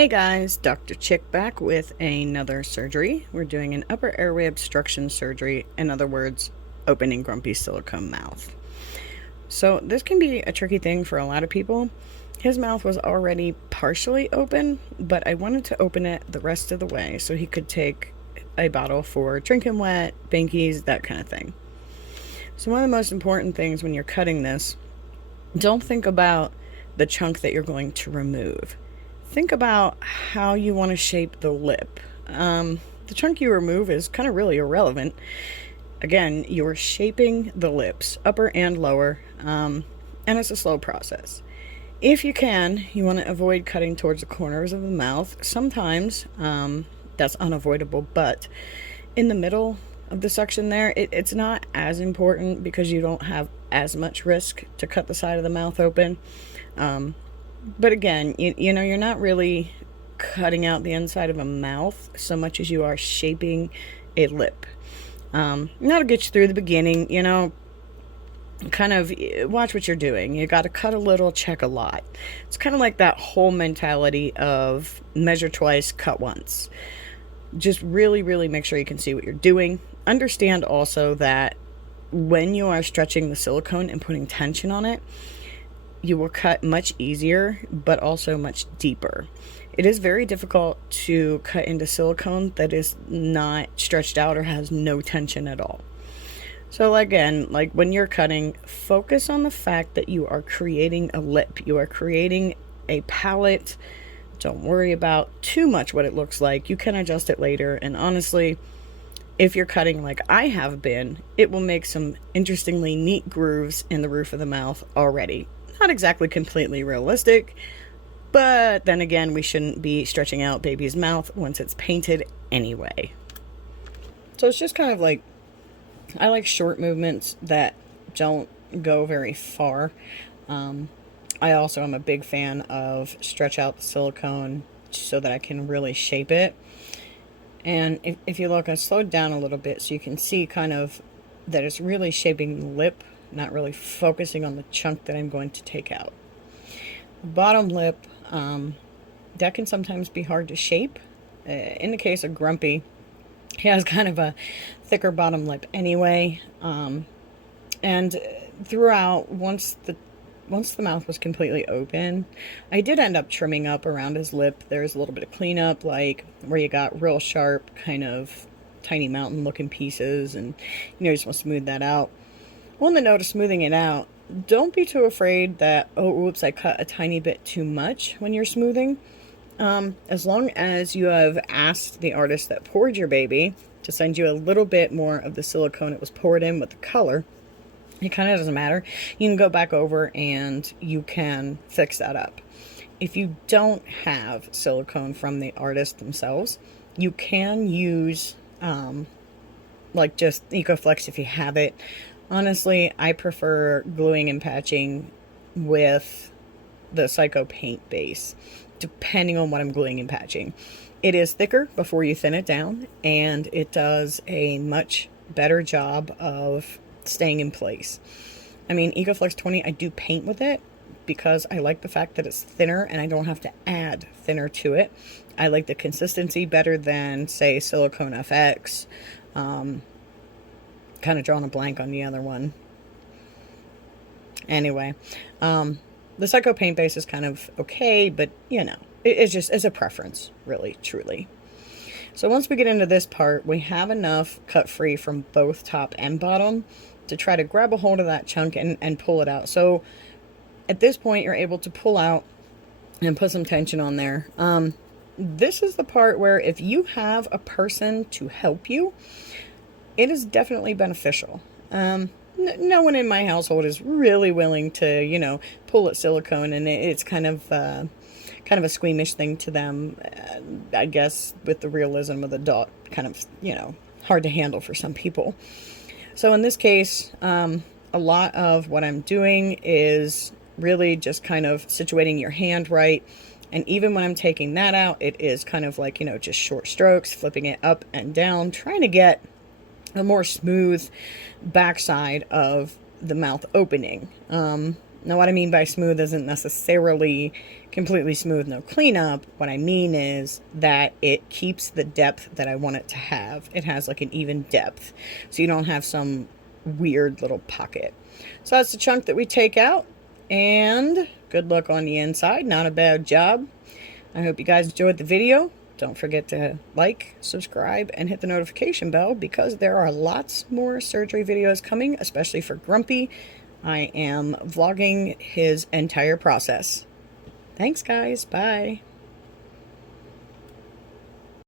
Hey guys, Dr. Chick back with another surgery. We're doing an upper airway obstruction surgery, in other words, opening Grumpy's silicone mouth. So this can be a tricky thing for a lot of people. His mouth was already partially open, but I wanted to open it the rest of the way so he could take a bottle for drinking wet, binkies, that kind of thing. So one of the most important things when you're cutting this, don't think about the chunk that you're going to remove. Think about how you want to shape the lip. The chunk you remove is kind of really irrelevant. Again, you're shaping the lips, upper and lower, and it's a slow process. If you can, you want to avoid cutting towards the corners of the mouth. Sometimes that's unavoidable, but in the middle of the section there, it's not as important because you don't have as much risk to cut the side of the mouth open. But again, you know, you're not really cutting out the inside of a mouth so much as you are shaping a lip. That'll get you through the beginning, you know, kind of watch what you're doing. You got to cut a little, check a lot. It's kind of like that whole mentality of measure twice, cut once. Just really, really make sure you can see what you're doing. Understand also that when you are stretching the silicone and putting tension on it, you will cut much easier, but also much deeper. It is very difficult to cut into silicone that is not stretched out or has no tension at all. So again, like when you're cutting, focus on the fact that you are creating a lip. You are creating a palette. Don't worry about too much what it looks like. You can adjust it later. And honestly, if you're cutting like I have been, it will make some interestingly neat grooves in the roof of the mouth already. Not exactly completely realistic, but then again, we shouldn't be stretching out baby's mouth once it's painted anyway. So it's just kind of like, I like short movements that don't go very far. I also am a big fan of stretch out the silicone so that I can really shape it. And if you look, I slowed down a little bit so you can see kind of that it's really shaping the lip, not really focusing on the chunk that I'm going to take out. The bottom lip, that can sometimes be hard to shape. In the case of Grumpy, he has kind of a thicker bottom lip anyway. And throughout, once the mouth was completely open, I did end up trimming up around his lip. There's a little bit of cleanup, like where you got real sharp, kind of tiny mountain looking pieces, and you just want to smooth that out. On the note of smoothing it out, don't be too afraid that, oh, oops, I cut a tiny bit too much when you're smoothing. As long as you have asked the artist that poured your baby to send you a little bit more of the silicone it was poured in with the color, it kind of doesn't matter. You can go back over and you can fix that up. If you don't have silicone from the artist themselves, you can use like just EcoFlex if you have it. Honestly, I prefer gluing and patching with the Psycho paint base, depending on what I'm gluing and patching. It is thicker before you thin it down, and it does a much better job of staying in place. I mean, EcoFlex 20, I do paint with it because I like the fact that it's thinner and I don't have to add thinner to it. I like the consistency better than, say, Silicone FX. Kind of drawing a blank on the other one. Anyway, the Psycho paint base is kind of okay, but you know, it's a preference, really, truly. So once we get into this part, we have enough cut free from both top and bottom to try to grab a hold of that chunk and pull it out. So at this point, you're able to pull out and put some tension on there. This is the part where if you have a person to help you, it is definitely beneficial. No one in my household is really willing to, you know, pull at silicone, and it's kind of a squeamish thing to them. I guess with the realism of the dot, kind of, you know, hard to handle for some people. So in this case, a lot of what I'm doing is really just kind of situating your hand right. And even when I'm taking that out, it is kind of like, you know, just short strokes, flipping it up and down, trying to get a more smooth backside of the mouth opening. Now, what I mean by smooth isn't necessarily completely smooth, no cleanup. What I mean is that it keeps the depth that I want it to have. It has like an even depth, so you don't have some weird little pocket. So that's the chunk that we take out, and good luck on the inside. Not a bad job. I hope you guys enjoyed the video. Don't forget to like, subscribe, and hit the notification bell because there are lots more surgery videos coming, especially for Grumpy. I am vlogging his entire process. Thanks, guys. Bye.